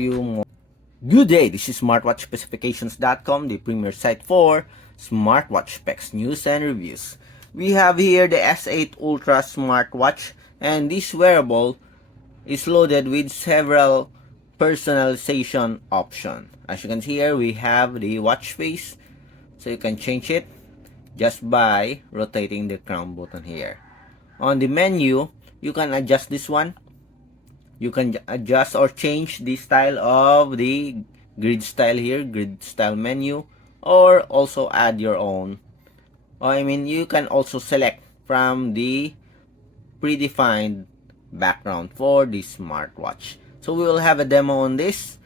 few more. Good day, this is smartwatchspecifications.com, the premier site for smartwatch specs, news, and reviews. We have here the S8 Ultra smartwatch, and this wearable is loaded with several personalization options. As you can see here, we have the watch face, so you can change it just by rotating the crown button here. On the menu, you can adjust this one. You can adjust or change the style of the grid style here, grid style menu, or also add your own. You can also select from the predefined background for the smartwatch. So we will have a demo on this.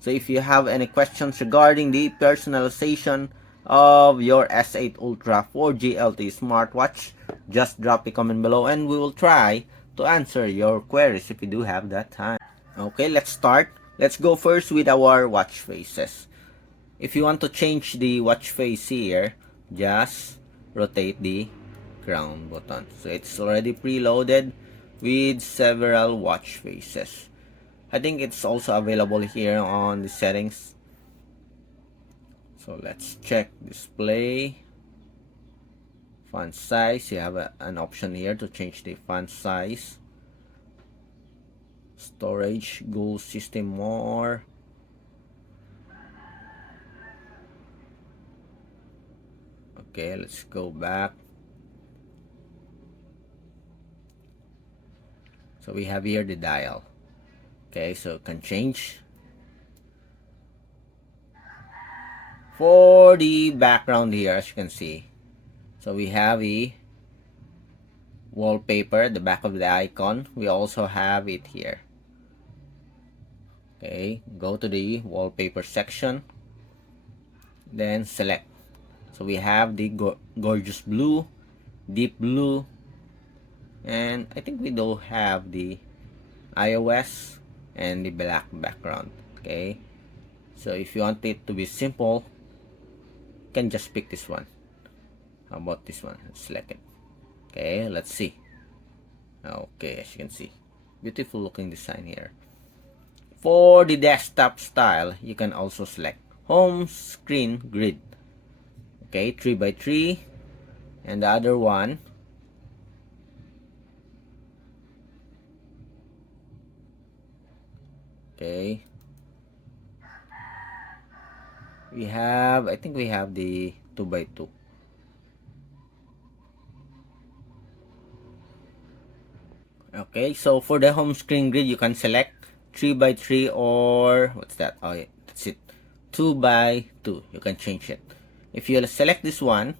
So if you have any questions regarding the personalization of your S8 Ultra 4G LTE smartwatch, just drop a comment below and we will try to answer your queries if you do have that time. Okay, let's start. Let's go first with our watch faces. If you want to change the watch face here, just rotate the crown button. So it's already preloaded with several watch faces. I think it's also available here on the settings. So let's check display. Font size, you have an option here to change the font size. Storage, goal system more. Okay, let's go back. So we have here the dial. Okay, so it can change. For the background here, as you can see, so we have a wallpaper, the back of the icon. We also have it here. Okay, go to the wallpaper section, then select. So we have the gorgeous blue, deep blue, and I think we do have the iOS and the black background. Okay, so if you want it to be simple, you can just pick this one. How about this one? Select it. Okay, let's see. Okay, as you can see, beautiful looking design here. For the desktop style, you can also select home screen grid. Okay, 3x3, and the other one, okay, I think we have the 2x2. Okay, so for the home screen grid, you can select 3x3 or what's that? Oh yeah, that's it. 2x2. You can change it. If you select this one,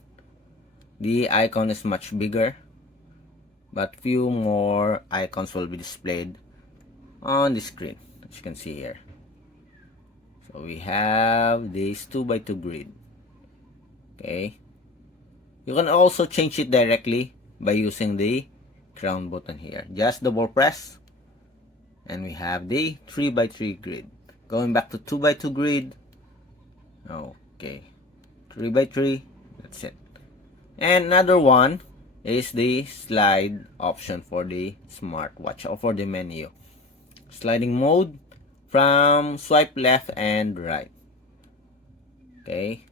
the icon is much bigger, but few more icons will be displayed on the screen, as you can see here. So we have this 2x2 grid. Okay, you can also change it directly by using the crown button here. Just double press and we have the 3x3 grid. Going back to 2x2 grid. Okay, 3x3, that's it. And another one is the slide option for the smartwatch or for the menu. Sliding mode from swipe left and right. Okay,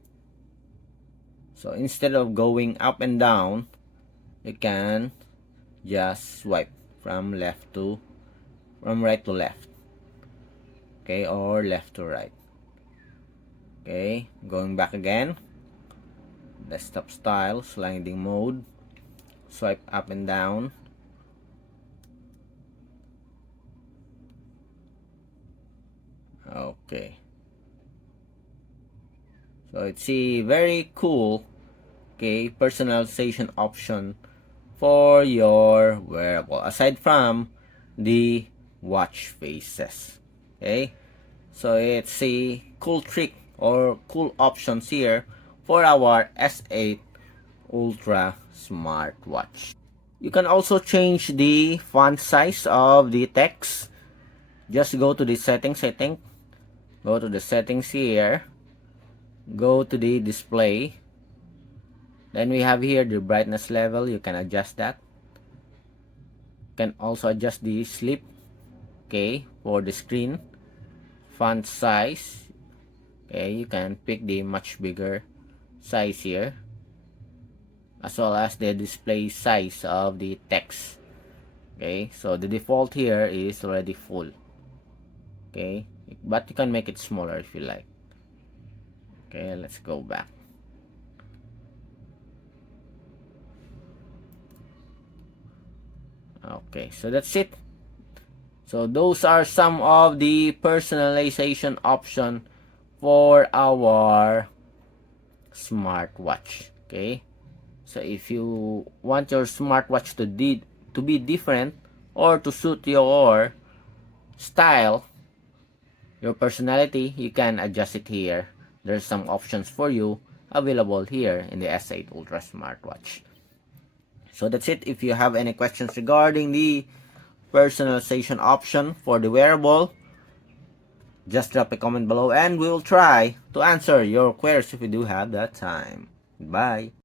so instead of going up and down, you can just swipe from right to left. Okay, or left to right. Okay, going back again. Desktop style, sliding mode, swipe up and down. Okay, so it's a very cool, okay, personalization option for your wearable aside from the watch faces. Okay, so it's a cool trick or cool options here for our S8 Ultra smartwatch. You can also change the font size of the text. Just go to the settings, I think. Go to the settings here. Go to the display. Then we have here the brightness level. You can adjust that. You can also adjust the sleep, okay, for the screen. font size. Okay, you can pick the much bigger size here, as well as the display size of the text. Okay, so the default here is already full. Okay, but you can make it smaller if you like. Okay, let's go back. Okay, so that's it. So those are some of the personalization option for our smartwatch. Okay, so if you want your smartwatch to be different or to suit your style, your personality, you can adjust it here. There's some options for you available here in the S8 Ultra smartwatch. So that's it. If you have any questions regarding the personalization option for the wearable, just drop a comment below and we'll try to answer your queries if we do have that time. Bye.